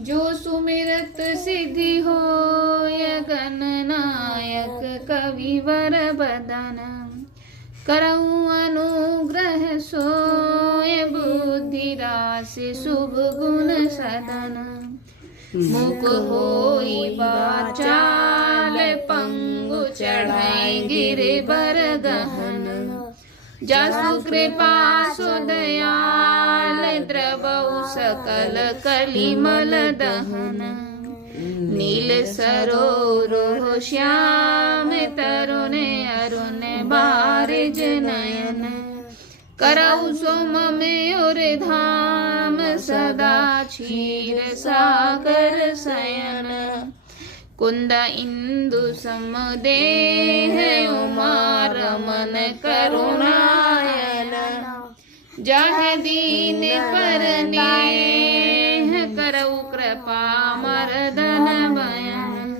जो सुमिरत सिद्धि हो गणनायक कविवर बदन करऊँ अनुग्रह सोय बुद्धि राशि शुभ गुण सदन मुख होई वाचाल पंगु चढ़ाई गिरिवर गहन जासु कृपा सुदयाल द्रवऊ सकल कलिमल दहन नील सरोरुह श्याम तरुण अरुण बारिज नयन करऊ सोम मयूर धाम सदा क्षीर सागर शयन कुंद इंदु समदेह उमा रमन करुणायन जाह दीन पर नेह करऊ कृपा मर्दन बयन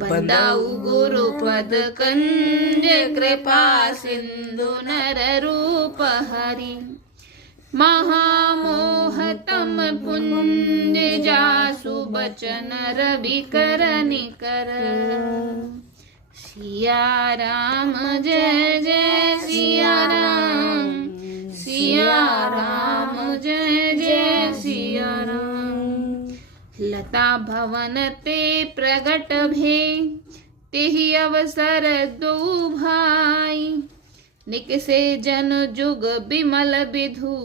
बंदाऊ गुरु पद कंज कृपा सिंधु नर रूप हरि महामोहतम पुंज जासु बचन रवि कर निकर सिया राम जय जय सिया राम जय जय सिया राम लता भवन ते प्रगट भे तेहि अवसर दो भाई निकसे जन जुग बिमल विधु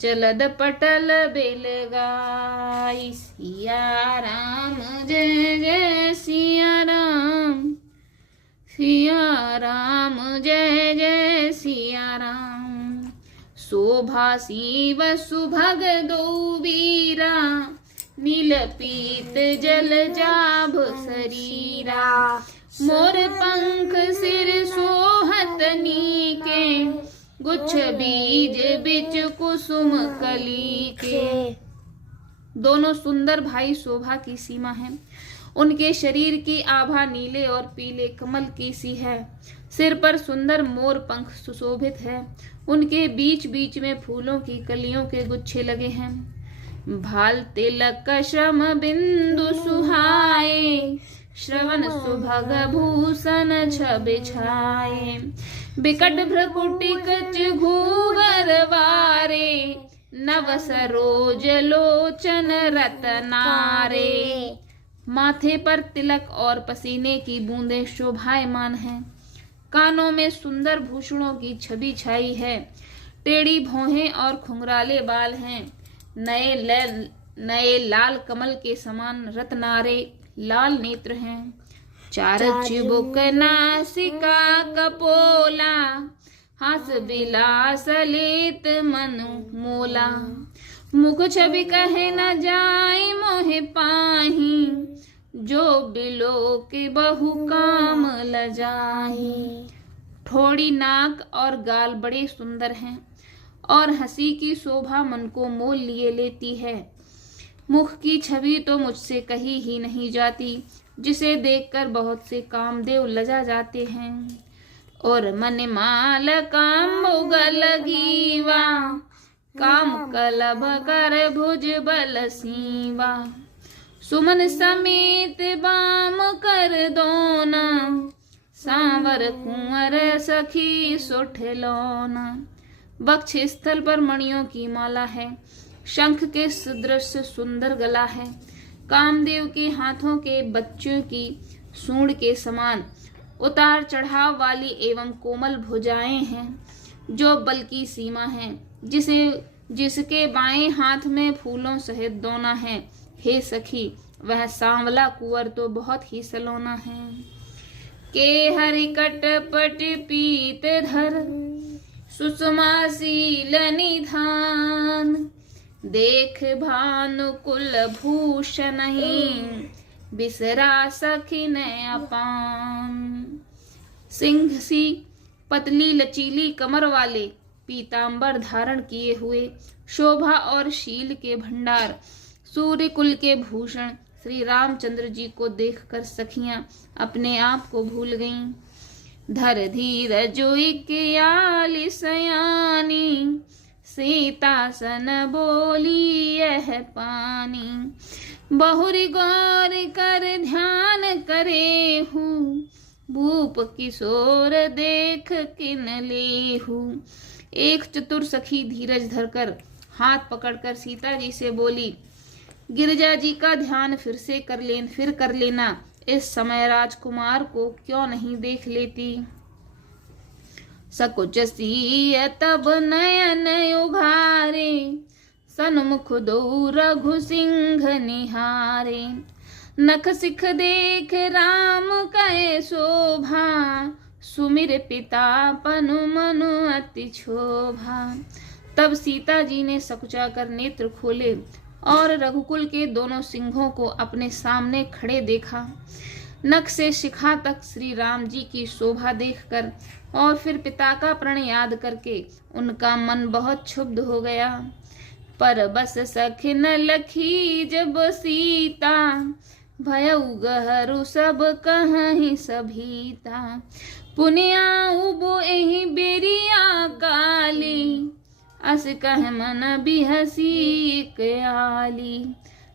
जलद पटल बेलगाई सिया राम जय जय सिया राम जय जय सिया राम शोभा शिव सुभग दो वीरा नील पीत जल जाभ शरीरा मोर पंख सिर सोहत नीके गुच्छ बीज बिच कुसुम कली के। दोनों सुंदर भाई शोभा की सीमा है। उनके शरीर की आभा नीले और पीले कमल की सी है। सिर पर सुंदर मोर पंख सुशोभित है। उनके बीच बीच में फूलों की कलियों के गुच्छे लगे हैं। भाल तिलक श्रम बिंदु सुहाए श्रवण सुभग भूषण छबि छाए बिकट भ्रकुटी कच घूंघर वारे नव सरोज लोचन रतनारे। माथे पर तिलक और पसीने की बूंदें शोभायमान हैं। कानों में सुंदर भूषणों की छवि छाई है। टेढ़ी भौहें और खुंघराले बाल हैं। नए लाल कमल के समान रत्नारे लाल नेत्र हैं। चार चिबुक नासिका कपोला हास बिलास लेत मनु मोला। मुख छवि कहे न जाय मोहे पाही जो बिलो के बहु काम लजाही। ठोड़ी नाक और गाल बड़े सुंदर हैं और हंसी की शोभा मन को मोल लिए लेती है। मुख की छवि तो मुझसे कही ही नहीं जाती, जिसे देखकर बहुत से कामदेव लजा जाते हैं। और मन माल काम मुगल गीवा काम कलब कर भुज बल सीवा। सुमन समेत बाम कर दोना सांवर कुंवर सखी सुठ लोना। वक्ष स्थल पर मणियों की माला है। शंख के सदृश सुंदर गला है। कामदेव के हाथों के बच्चों की सूंड के समान उतार चढ़ाव वाली एवं कोमल भुजाएं हैं जो बल की सीमा है। जिसके बाएं हाथ में फूलों सहित दोना है। हे सखी, वह सांवला कुंवर तो बहुत ही सलोना है। के हरि कटपट पीत धर सुषमाशील निधान। देख भानुकुल भूषण बिसरा सखिन अपान। सिंह सी पतली लचीली कमर वाले पीतांबर धारण किए हुए शोभा और शील के भंडार सूर्य कुल के भूषण श्री रामचंद्र जी को देखकर सखियां अपने आप को भूल गईं। धर धीर जोई के आली सयानी सीता सन बोली यह पानी, बहुरी गौर कर ध्यान करे हूँ, भूप किशोर देख किन लेहू। एक चतुर सखी धीरज धरकर हाथ पकड़कर सीता जी से बोली, गिरिजा जी का ध्यान फिर कर लेना, इस समय राजकुमार को क्यों नहीं देख लेती। सकुच सिय तब नयन उघारे, सन्मुख दो रघु सिंह निहारे। नख सिख देख राम कहे शोभा, सुमिर पिता पनु मनु अति क्षोभा। तब सीता जी ने सकुचा कर नेत्र खोले और रघुकुल के दोनों सिंहों को अपने सामने खड़े देखा। नख से शिखा तक श्री राम जी की शोभा देखकर और फिर पिता का प्रण याद करके उनका मन बहुत क्षुब्ध हो गया। पर बस सखिन लखी जब सीता, भयउ गहरू सब कहीं सभीता। पुनिया उबो एहि बेरिया काली, अस कह मन बिहसी कयाली।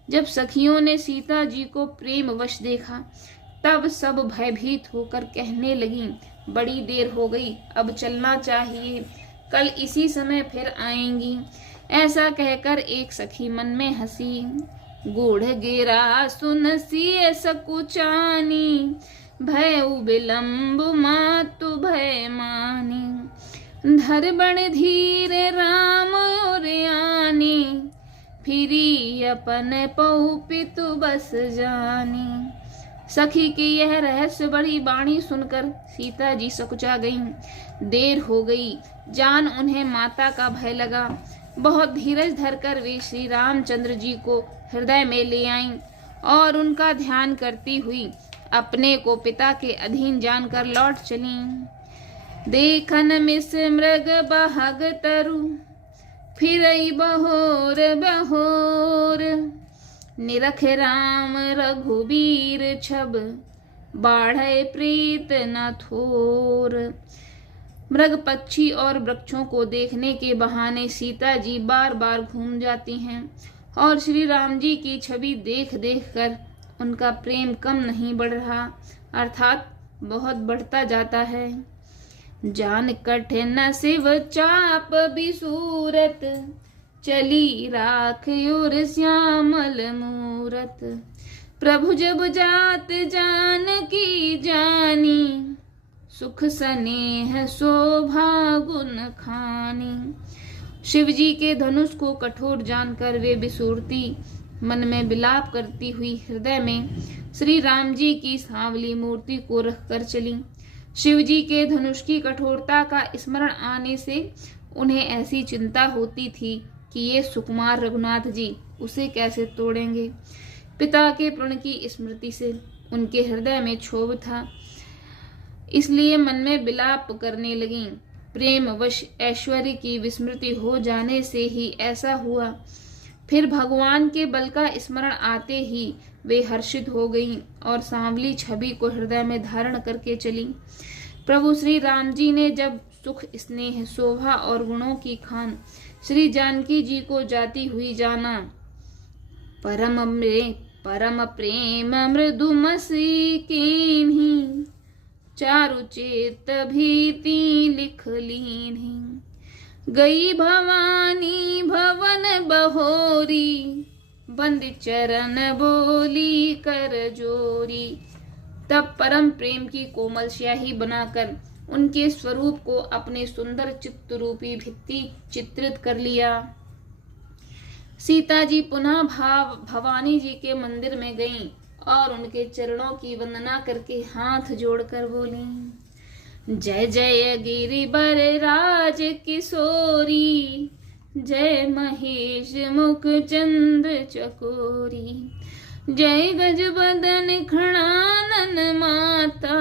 जब सखियों ने सीता जी को प्रेम वश देखा तब सब भयभीत होकर कहने लगी, बड़ी देर हो गई, अब चलना चाहिए, कल इसी समय फिर आएंगी। ऐसा कहकर एक सखी मन में हंसी, गूढ़ गिरा सुन सिय सकुचानी, भय विलम्ब मातु भय मानी। धर बड़ धीर राम और आनी, फिरी अपन पौ पितु बस जानी। सखी की यह रहस्य बड़ी वाणी सुनकर सीता जी सकुचा गईं। देर हो गई, जान उन्हें माता का भय लगा। बहुत धीरज धरकर वे श्री रामचंद्र जी को हृदय में ले आईं और उनका ध्यान करती हुई अपने को पिता के अधीन जानकर लौट चलीं। देखन मिस मृग बहग तरु, फिरई बहोर बहोर। निरख राम रघुबीर छब, बाढ़े प्रीत न थोर। मृग पक्षी और वृक्षों को देखने के बहाने सीता जी बार बार घूम जाती हैं और श्री राम जी की छवि देख देख कर उनका प्रेम कम नहीं बढ़ रहा, अर्थात बहुत बढ़ता जाता है। जान कठिन शिव चाप बिसूरत, चली राख और श्यामल मूरत। प्रभु जब जात जान की जानी, सुख स्नेह शोभा गुण खानी। शिव जी के धनुष को कठोर जानकर वे बिसूरती मन में विलाप करती हुई हृदय में श्री राम जी की सांवली मूर्ति को रखकर चली। शिव जी के धनुष की कठोरता का स्मरण आने से उन्हें ऐसी चिंता होती थी कि ये सुकुमार रघुनाथ जी उसे कैसे तोड़ेंगे। पिता के प्रण की स्मृति से उनके हृदय में क्षोभ था, इसलिए मन में विलाप करने लगीं। प्रेम वश ऐश्वर्य की विस्मृति हो जाने से ही ऐसा हुआ। फिर भगवान के बल का स्मरण आते ही वे हर्षित हो गईं और सांवली छवि को हृदय में धारण करके चली। प्रभु श्री राम जी ने जब सुख स्नेह शोभा और गुणों की खान श्री जानकी जी को जाती हुई जाना, परम प्रेम मृदुमसी कीन्ही, चारु चेत भीति लिख लीन्ही। गई भवानी भवन बहोरी, बंद चरण बोली कर जोरी। तब परम प्रेम की कोमल स्याही बनाकर उनके स्वरूप को अपने सुंदर चित्त रूपी भित्ति चित्रित कर लिया। सीता जी पुनः भवानी जी के मंदिर में गईं और उनके चरणों की वंदना करके हाथ जोड़कर बोली, जय जय गिरिबर राज किशोरी, जय महेश मुख चंद्र चकोरी। जय गज बदन खड़ानन माता,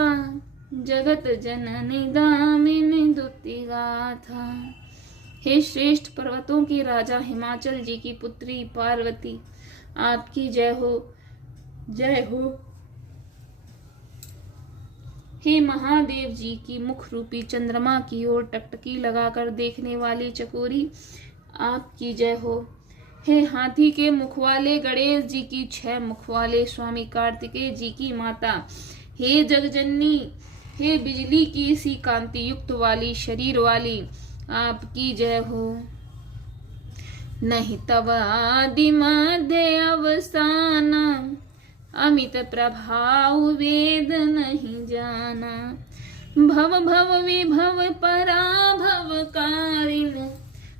जगत जननी दामिनी दुति गाथा। हे श्रेष्ठ पर्वतों के राजा हिमाचल जी की पुत्री पार्वती, आपकी जय हो, जय हो। हे महादेव जी की मुख रूपी चंद्रमा की ओर टकटकी लगाकर देखने वाली चकोरी, आपकी जय हो। हे हाथी के मुख वाले गणेश जी की, 6 मुख वाले स्वामी कार्तिकेय जी की माता, हे जगजननी, हे बिजली की सी कांति युक्त वाली शरीर वाली, आपकी जय हो। नहीं तव आदि मध्य अवसान, अमित प्रभाव वेद नहीं जाना। भव भव विभव पराभव कारिण,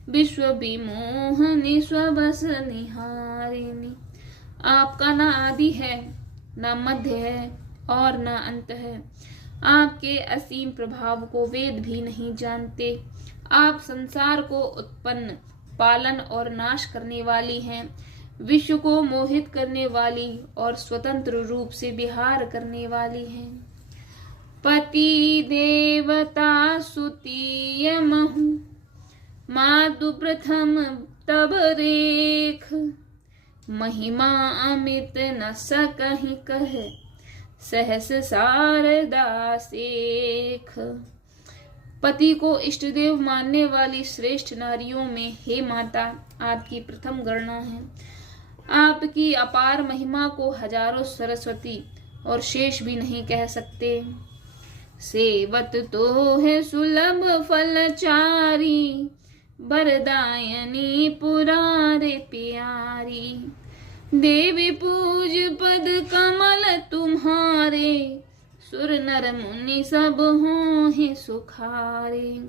विश्व विमोहनि स्वबस निहारिणी। आपका न आदि है, न मध्य है और न अंत है। आपके असीम प्रभाव को वेद भी नहीं जानते। आप संसार को उत्पन्न, पालन और नाश करने वाली हैं, विश्व को मोहित करने वाली और स्वतंत्र रूप से विहार करने वाली हैं। पति देवता सुतीय महु, मातु प्रथम तब रेख, महिमा अमित न सकहि कह, सहस शारदा सेख। पति को इष्ट देव मानने वाली श्रेष्ठ नारियों में हे माता आपकी प्रथम गणना है। आपकी अपार महिमा को हजारों सरस्वती और शेष भी नहीं कह सकते। सेवत तो है सुलभ फलचारी, बरदायनी पुरारे प्यारी। देवी पूज पद कमल तुम्हारे, सुर नर मुनि सब हों सुखारे।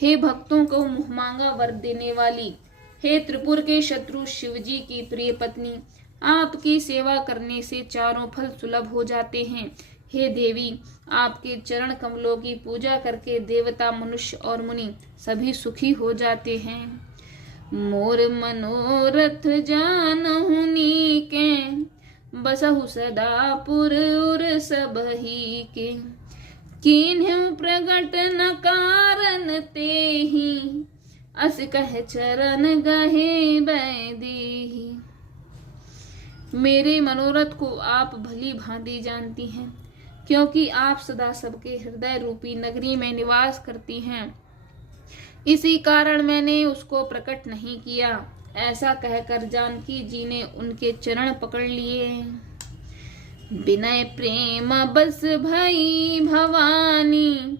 हे भक्तों को मुँह मांगा वर देने वाली, हे त्रिपुर के शत्रु शिवजी की प्रिय पत्नी, आपकी सेवा करने से चारों फल सुलभ हो जाते हैं। हे देवी, आपके चरण कमलों की पूजा करके देवता, मनुष्य और मुनि सभी सुखी हो जाते हैं। मोर मनोरथ जानहु नीके, बसहु सदा पुर उर सबही के। कीन्हु प्रगट न कारण तेहि, अस कह चरण गहे बैदेहि। मेरे मनोरथ को आप भली भांति जानती हैं, क्योंकि आप सदा सबके हृदय रूपी नगरी में निवास करती हैं। इसी कारण मैंने उसको प्रकट नहीं किया। ऐसा कहकर जानकी जी ने उनके चरण पकड़ लिए। विनय प्रेम बस भई भवानी,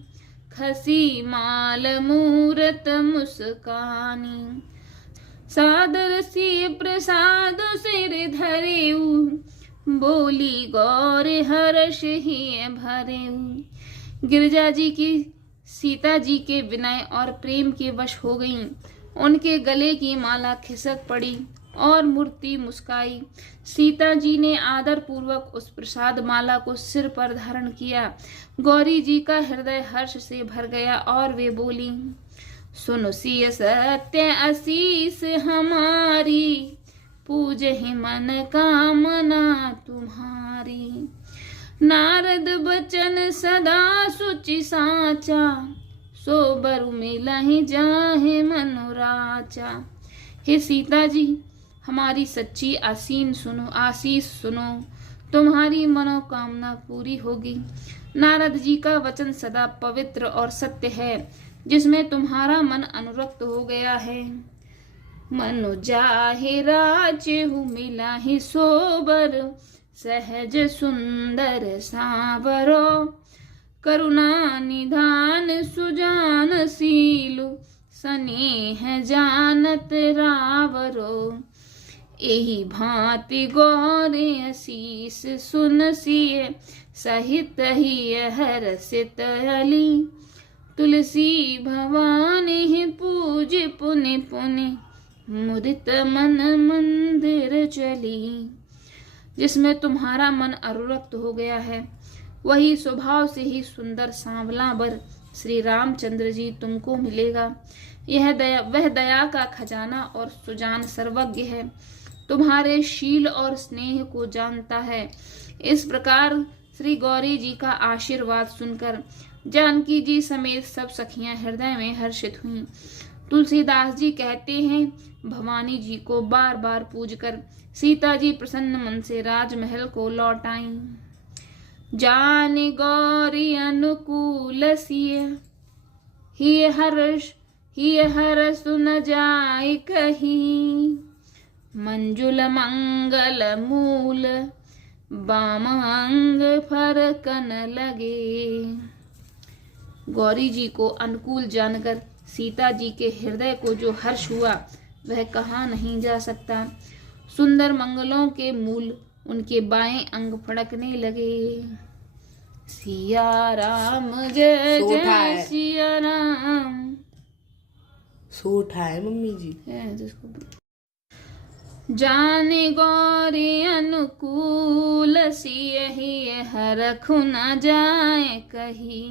खसी माल मूरत मुस्कानी। सादर सी प्रसाद सिर धरेऊ, बोली गौर हर्ष ही भरेऊ। गिरिजा जी की सीता जी के विनय और प्रेम के वश हो गईं। उनके गले की माला खिसक पड़ी और मूर्ति मुस्काई। सीता जी ने आदर पूर्वक उस प्रसाद माला को सिर पर धारण किया। गौरी जी का हृदय हर्ष से भर गया और वे बोली, सुनो सिय सत्य आशीष हमारी, पूजहि मन कामना तुम्हारी। नारद बचन सदा सुचि साचा, सो बरु मिलहि जाहे मनोराचा। हे सीता जी, हमारी सच्ची आशीष सुनो, तुम्हारी मनोकामना पूरी होगी। नारद जी का वचन सदा पवित्र और सत्य है, जिसमें तुम्हारा मन अनुरक्त हो गया है। मनु जाहे राजेहु मिलाहि सोबर, सहज सुंदर सांवरो। करुणा निधान सुजान सीलु, स्नेह जानत रावरो। एहि भांति गौरे आशीष सुन सिय, सहित ही हरसित अली। तुलसी भवानी पूज पुनि पुनि, मुदित मन मंदिर चली। जिसमें तुम्हारा मन अनुरक्त हो गया है, वही स्वभाव से ही सुंदर सांवला वर श्री रामचंद्र जी तुमको मिलेगा। वह दया का खजाना और सुजान सर्वज्ञ है, तुम्हारे शील और स्नेह को जानता है। इस प्रकार श्री गौरी जी का आशीर्वाद सुनकर जानकी जी समेत सब सखियां हृदय में हर्षित हुईं। तुलसीदास जी कहते हैं, भवानी जी को बार बार पूजकर सीता जी प्रसन्न मन से राजमहल को लौट आईं। जान गौरी अनुकूल सिय, ही हर्ष ही हर सुन जाए कहीं। मंजुल मंगल मूल बाम अंग फरकन लगे। गौरी जी को अनुकूल जानकर सीता जी के हृदय को जो हर्ष हुआ वह कहा नहीं जा सकता। सुंदर मंगलों के मूल उनके बाएं अंग फड़कने लगे। सिया राम जय जय सिया राम। सो उठा है मम्मी जी है जिसको जाने गौरी अनुकूल सिय ही हरखु न जाए कही।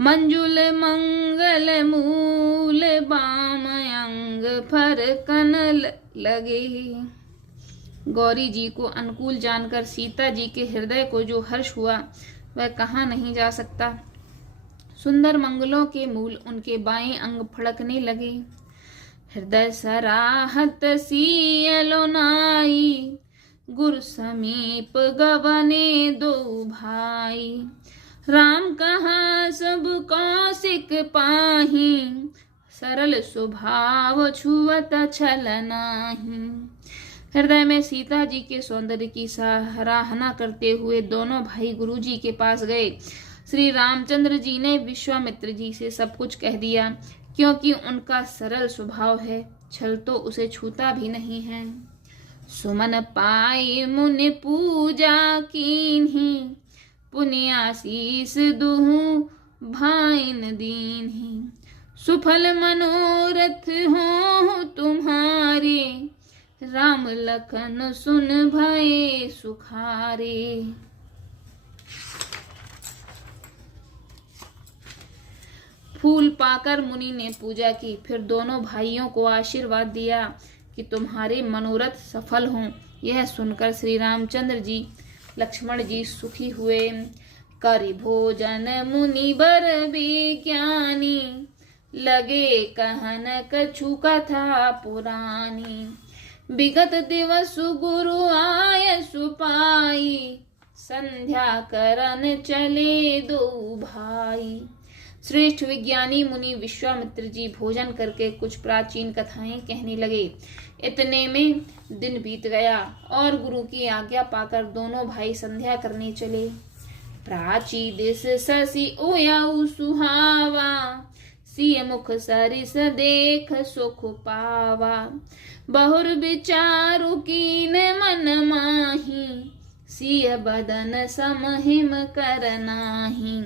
मंजुल मंगल मूल बाम अंग फरकन लगे। गौरी जी को अनुकूल जानकर सीता जी के हृदय को जो हर्ष हुआ वह कहा नहीं जा सकता। सुंदर मंगलों के मूल उनके बाएं अंग फड़कने लगे। हृदय सराहत सियलो नाई गुरु समीप गवने दो भाई। राम कहा सब कौशिक पाही सरल स्वभाव छुअत छल नाही। हृदय में सीता जी के सौंदर्य की सराहना करते हुए दोनों भाई गुरु जी के पास गए। श्री रामचंद्र जी ने विश्वामित्र जी से सब कुछ कह दिया, क्योंकि उनका सरल स्वभाव है, छल तो उसे छूता भी नहीं है। सुमन पाई मुनि पूजा कीन्ही पुण्याशीष दुहु भाइन दीन्ही। सुफल मनोरथ हो तुम्हारे राम लखन सुन भये सुखारे। फूल पाकर मुनि ने पूजा की, फिर दोनों भाइयों को आशीर्वाद दिया कि तुम्हारे मनोरथ सफल हों। यह सुनकर श्री रामचंद्र जी लक्ष्मण जी सुखी हुए। करि भोजन मुनि बर विज्ञानी लगे कहन कछु कथा पुरानी। विगत दिवस गुरु आय सुपाई संध्या करन चले दो भाई। श्रेष्ठ विज्ञानी मुनि विश्वामित्र जी भोजन करके कुछ प्राचीन कथाएं कहने लगे। इतने में दिन बीत गया और गुरु की आज्ञा पाकर दोनों भाई संध्या करने चले। प्राची दिस शशि ओयाऊ सुहावा सिय मुख सरिस देख सुख पावा। बहुर विचारु कीन मन माही सिय बदन समहिम कर नाही।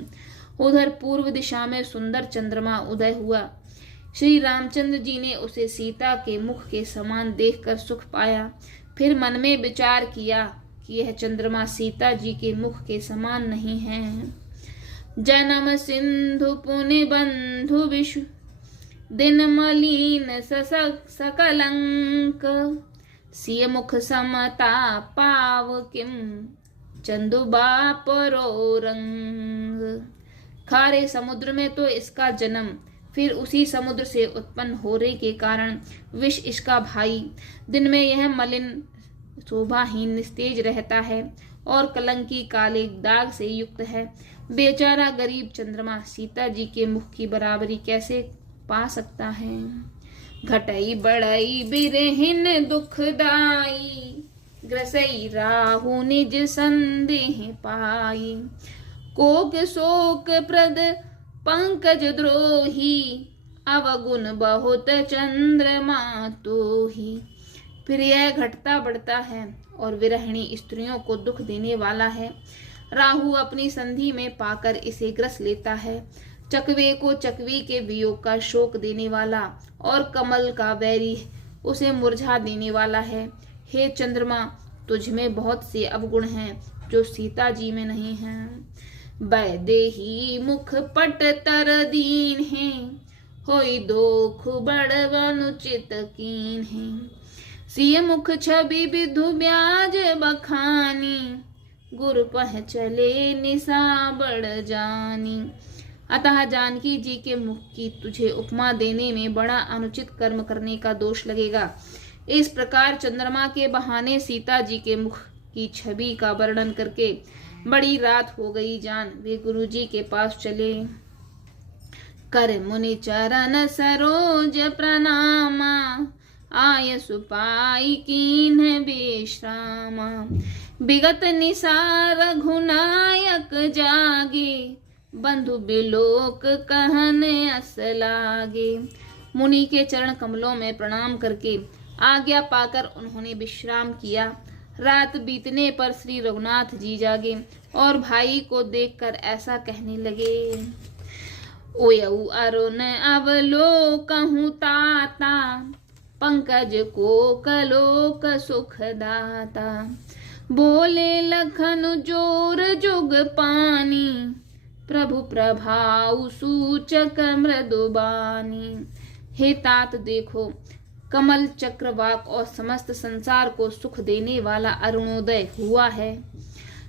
उधर पूर्व दिशा में सुंदर चंद्रमा उदय हुआ। श्री रामचंद्र जी ने उसे सीता के मुख के समान देखकर सुख पाया। फिर मन में विचार किया कि यह चंद्रमा सीता जी के मुख के समान नहीं है। जन्म सिंधु पुनि बंधु विश्व दिन मलिन सकलंक। सिय मुख समता पाव किम चंदुबा परो रंग। खारे समुद्र में तो इसका जन्म, फिर उसी समुद्र से उत्पन्न होने के कारण विष इसका भाई। दिन में यह मलिन शोभाहीन निस्तेज रहता है और कलंकी काले दाग से युक्त है। बेचारा गरीब चंद्रमा सीता जी के मुख की बराबरी कैसे पा सकता है। घटई बढ़ई बिरहिन दुखदाई ग्रसई राहु निज संदेह पाई। कोक शोक प्रद पंकज द्रोही अवगुण बहुत चंद्रमा तोही। फिर यह घटता बढ़ता है और विरहिणी स्त्रियों को दुख देने वाला है। राहु अपनी संधि में पाकर इसे ग्रस लेता है। चकवे को चकवी के वियोग का शोक देने वाला और कमल का वैरी उसे मुरझा देने वाला है। हे चंद्रमा, तुझ में बहुत से अवगुण हैं जो सीता जी में नहीं हैं। वैदेही मुख पट तर दीन है होई दोख बड़ अनुचित कीन है। सिय मुख छवि विधु ब्याज बखानी गुरु पह चले निशा बड़ जानी। अतः जानकी जी के मुख की तुझे उपमा देने में बड़ा अनुचित कर्म करने का दोष लगेगा। इस प्रकार चंद्रमा के बहाने सीता जी के मुख की छवि का वर्णन करके बड़ी रात हो गई जान वे गुरु जी के पास चले। कर मुनि चरण सरोज प्रणामा, आय सुपाई कीन्ह विश्रामा। विगत निसार रघुनायक जागे, बंधु बिलोक कहन अस लागे। मुनि के चरण कमलों में प्रणाम करके आज्ञा पाकर उन्होंने विश्राम किया। रात बीतने पर श्री रघुनाथ जी जागे और भाई को देखकर ऐसा कहने लगे, ओयऊ अरुण अवलोकहु ताता, पंकज को कलोक सुखदाता। बोले लखन जोर जुग पानी, प्रभु प्रभाउ सूचक मृदुबानी। हे तात देखो, कमल चक्रवाक और समस्त संसार को सुख देने वाला अरुणोदय हुआ है।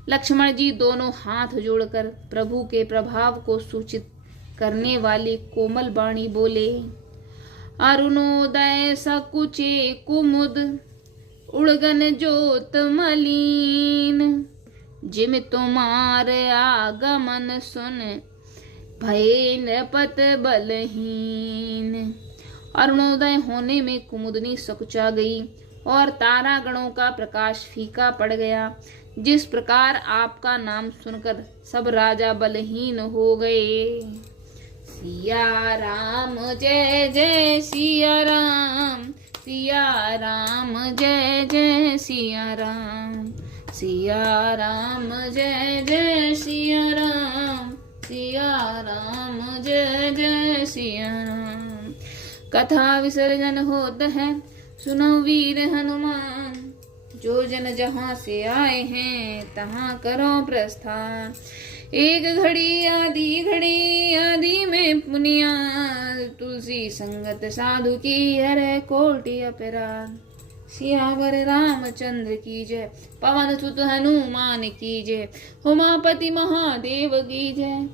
लक्ष्मण जी दोनों हाथ जोड़कर प्रभु के प्रभाव को सूचित करने वाली कोमल वाणी बोले, अरुणोदय सकुचे कुमुद, उड़गन ज्योत मलीन। जिम तुम्हार आगमन सुन, भये नृपत बलहीन। अरुणोदय होने में कुमुदनी सकुचा गई और तारागणों का प्रकाश फीका पड़ गया। जिस प्रकार आपका नाम सुनकर सब राजा बलहीन हो गए। सिया राम जय जय सिया राम, सिया राम जय जय सिया राम, सिया राम जय जय सिया राम, सिया राम जय जय सिया राम। कथा विसर्जन होत है, सुनो वीर हनुमान। जो जन जहाँ से आए हैं तहाँ करो प्रस्थान। एक घड़ी आदि में पुनिया, तुलसी संगत साधु की हरे कोटि अपराध। सियावर रामचंद्र की जय, पवन सुत हनुमान की जय, उमापति महादेव की जय।